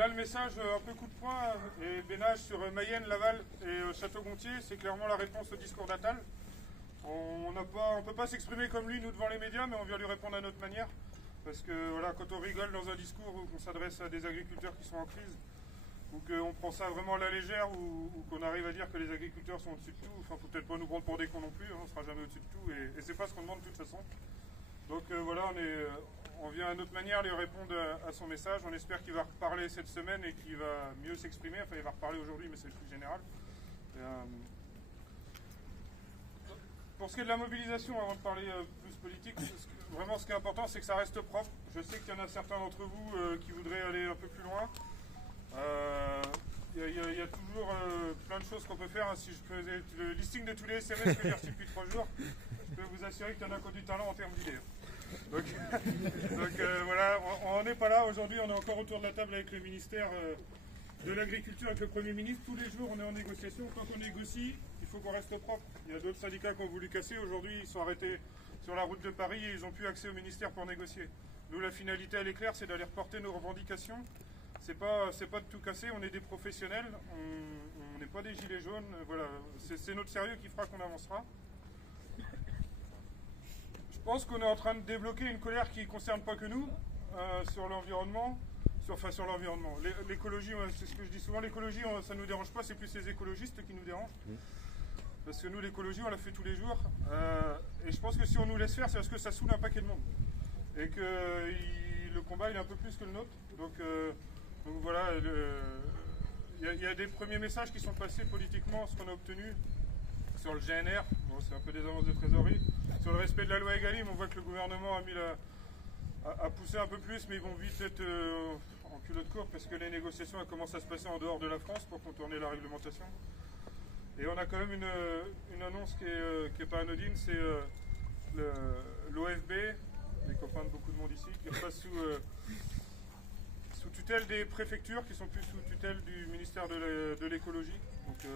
là, le message un peu coup de poing et bénage sur Mayenne, Laval et Château-Gontier, c'est clairement la réponse au discours d'Attal. On ne peut pas s'exprimer comme lui, nous, devant les médias, mais on vient lui répondre à notre manière. Parce que voilà, quand on rigole dans un discours où on s'adresse à des agriculteurs qui sont en crise, ou qu'on prend ça vraiment à la légère, ou qu'on arrive à dire que les agriculteurs sont au-dessus de tout, enfin, faut peut-être pas nous prendre pour des cons non plus, hein, on ne sera jamais au-dessus de tout, et c'est pas ce qu'on demande de toute façon. Donc voilà, on vient à notre manière lui répondre à son message. On espère qu'il va reparler cette semaine et qu'il va mieux s'exprimer. Enfin, il va reparler aujourd'hui, mais c'est plus général. Pour ce qui est de la mobilisation, avant de parler plus politique, vraiment ce qui est important, c'est que ça reste propre. Je sais qu'il y en a certains d'entre vous qui voudraient aller un peu plus loin. Il y a toujours plein de choses qu'on peut faire. Si je faisais le listing de tous les SMS que j'ai reçus depuis 3 jours, je peux vous assurer qu'il y en a qui ont du talent en termes d'idées. Donc voilà, on n'est pas là. Aujourd'hui, on est encore autour de la table avec le ministère de l'Agriculture, avec le Premier ministre. Tous les jours, on est en négociation. Quand on négocie, il faut qu'on reste propre. Il y a d'autres syndicats qui ont voulu casser. Aujourd'hui, ils sont arrêtés sur la route de Paris et ils n'ont plus accès au ministère pour négocier. Nous, la finalité, elle est claire, c'est d'aller reporter nos revendications. C'est pas de tout casser, on est des professionnels, on n'est pas des gilets jaunes. Voilà, c'est notre sérieux qui fera qu'on avancera. Je pense qu'on est en train de débloquer une colère qui ne concerne pas que nous, sur l'environnement. Sur l'environnement. L'écologie, c'est ce que je dis souvent, l'écologie, ça ne nous dérange pas, c'est plus les écologistes qui nous dérangent. Parce que nous, l'écologie, on la fait tous les jours. Et je pense que si on nous laisse faire, c'est parce que ça saoule un paquet de monde. Et que le combat, il est un peu plus que le nôtre. Donc voilà, il y a des premiers messages qui sont passés politiquement, ce qu'on a obtenu sur le GNR. Bon, c'est un peu des avances de trésorerie. Sur le respect de la loi Egalim, on voit que le gouvernement a poussé un peu plus, mais ils vont vite être en culotte courte parce que les négociations elles commencent à se passer en dehors de la France pour contourner la réglementation. Et on a quand même une annonce qui est pas anodine, c'est l'OFB, les copains de beaucoup de monde ici, qui repasse sous tutelle des préfectures, qui sont plus sous tutelle du ministère de l'écologie. Donc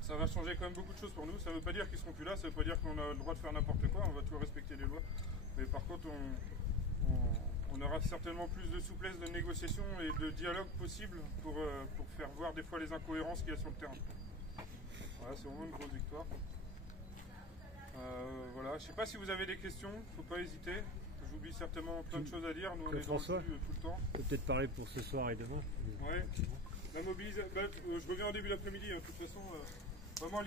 ça va changer quand même beaucoup de choses pour nous. Ça ne veut pas dire qu'ils ne seront plus là, ça ne veut pas dire qu'on a le droit de faire n'importe quoi, on va toujours respecter les lois. Mais par contre, on aura certainement plus de souplesse de négociation et de dialogue possible pour faire voir des fois les incohérences qu'il y a sur le terrain. Voilà, c'est vraiment une grosse victoire. Voilà, je ne sais pas si vous avez des questions, il ne faut pas hésiter. J'oublie certainement plein de choses à dire, nous on est dans le flux tout le temps. On peut peut-être parler pour ce soir et demain. Ouais. La mobilisation, je reviens au début de l'après-midi, de toute façon, vraiment